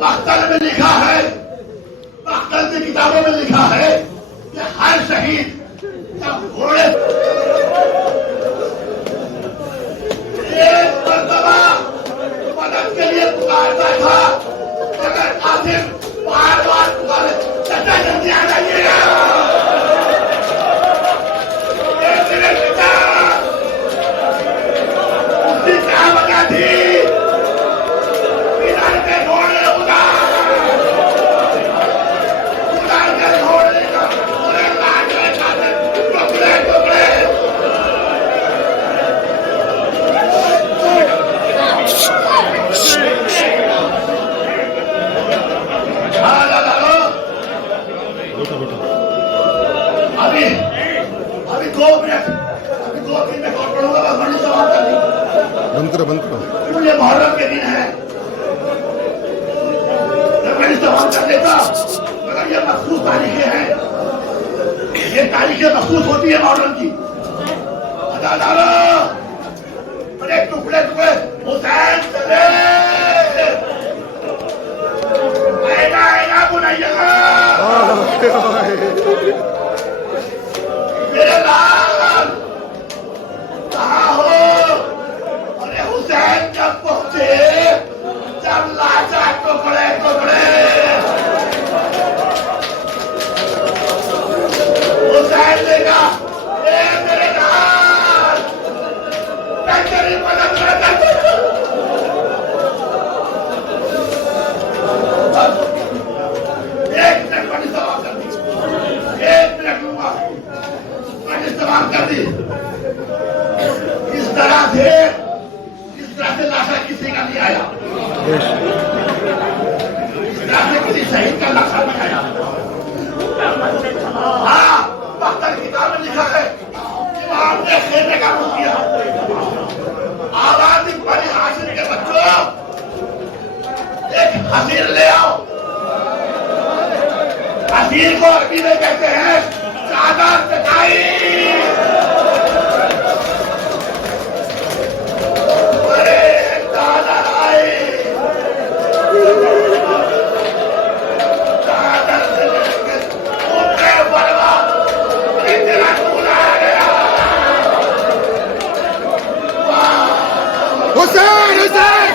बख्तर में लिखा है, बख्तर की किताबों में लिखा है कि हर शहीद जब घोड़े एक मर्तबा मदद के लिए पुकारता था, अगर कासिम बार बार पुकारे चाचा जल्दी आ जाइएगा, उसकी क्या वजह थी? बंद करो। ये मुहर्रम के दिन है, मैं इस्तेमाल कर लेता, मगर ये मखसूस तारीखें हैं, ये तारीखें मखसूस होती है मुहर्रम की। अरे टुकड़े टुकड़े हुसैन चले, आएगा आएगा बुलाइएगा मेरे लाल, कहाँ हो? हुसैन जब पहुंचे, जब लाचा टुकड़े टुकड़े, हुसैन ने कहा मेरे लाल, मैं तेरी मदद करता हूं। एक मिनट पर इस्तेमाल कर दी, एक मिनट लूंगा, पर इस्तेमाल कर दी। इस तरह से लाशा किसी का नहीं आया, इस तरह से किसी शहीद का लाशा नहीं आया। हाँ, बख्तर किताब में लिखा है कि वहां ने खेलने का रुख किया। आवाज बड़ी हासिल के बच्चों, एक हसीर ले आओ। हसीर को अरबी में कहते हैं चादर चटाई। हुसैन हुसैन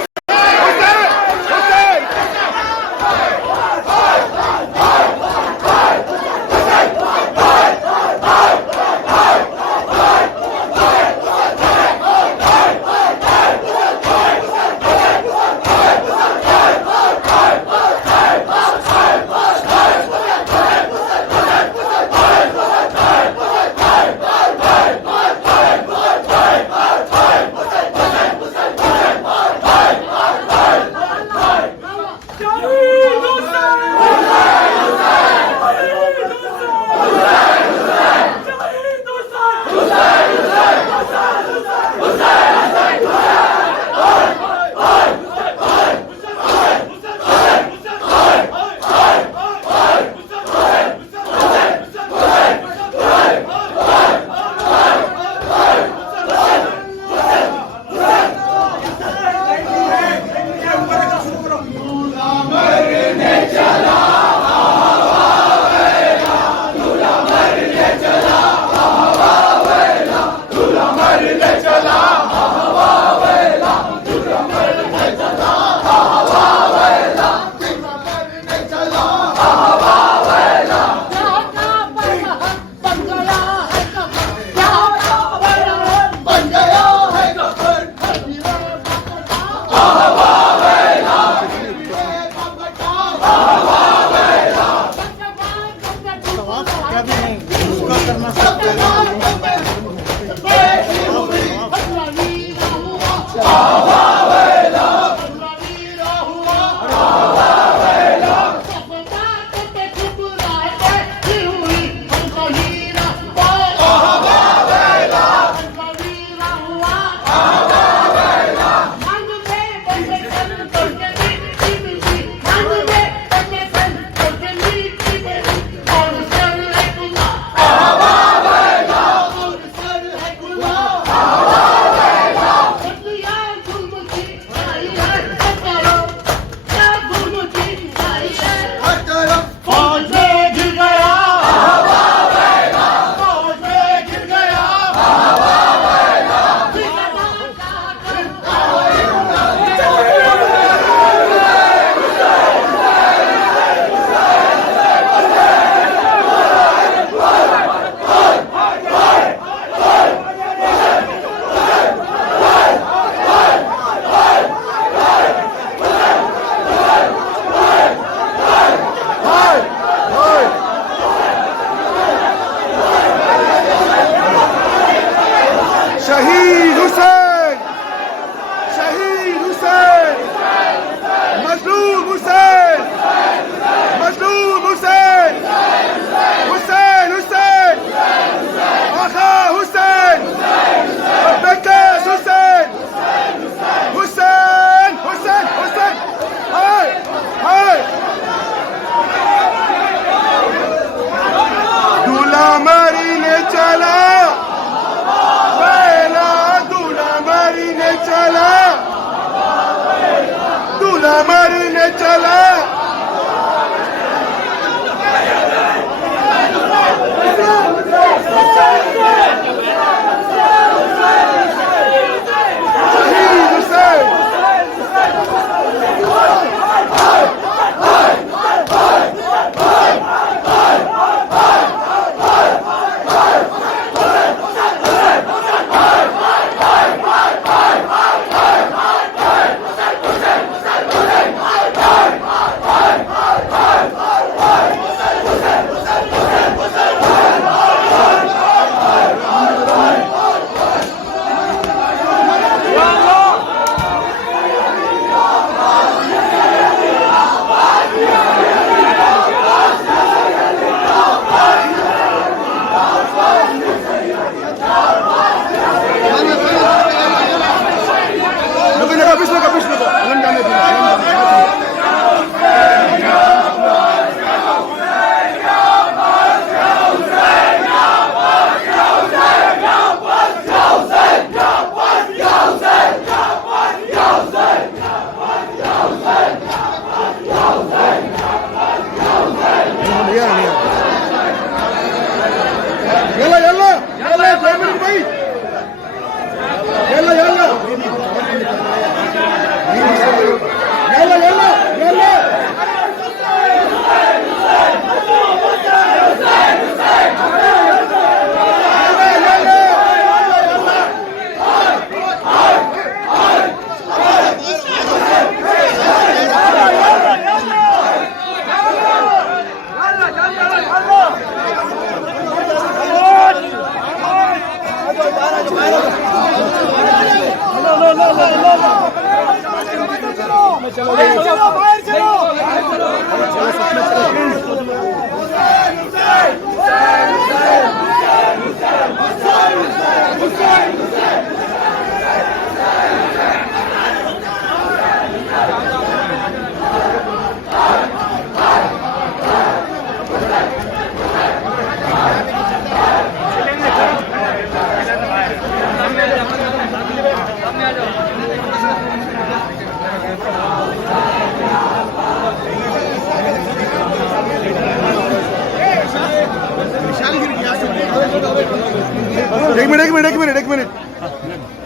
एक मिनट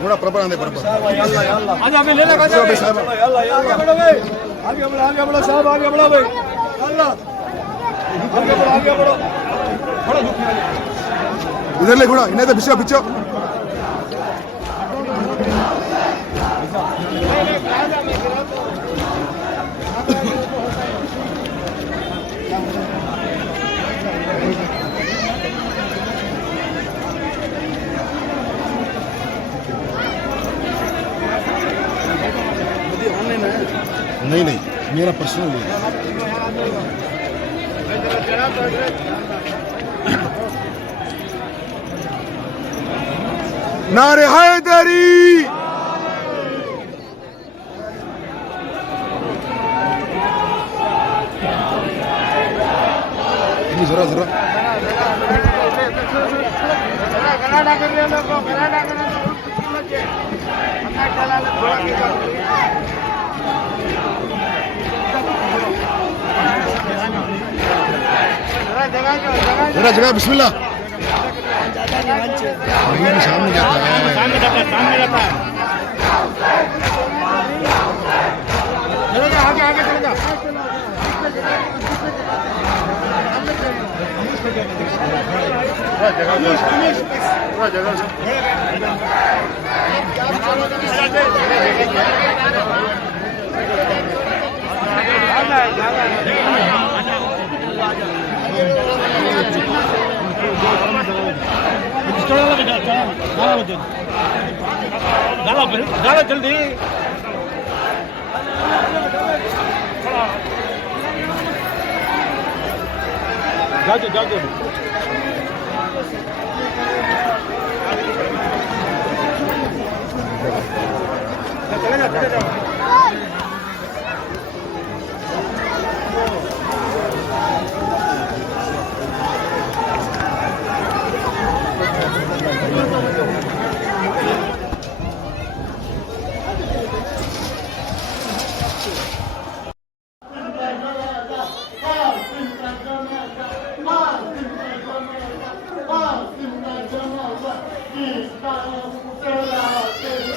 थोड़ा प्रपर आने प्रपर आज हमें लेना का साहब आगे बढ़ो भाई आगे बढ़ो साहब आगे बढ़ो भाई अल्लाह आगे बढ़ो इधर ले थोड़ा इन्हें तो पीछे पीछे नहीं मेरा पर्सनल है नारे हैदरी जरा जरा जरा जगह बिस्मिल्लाह अभी भी सामने जाता है सामने जाता है चलेगा आगे चलेगा डालो जल्दी जाओ Thank you.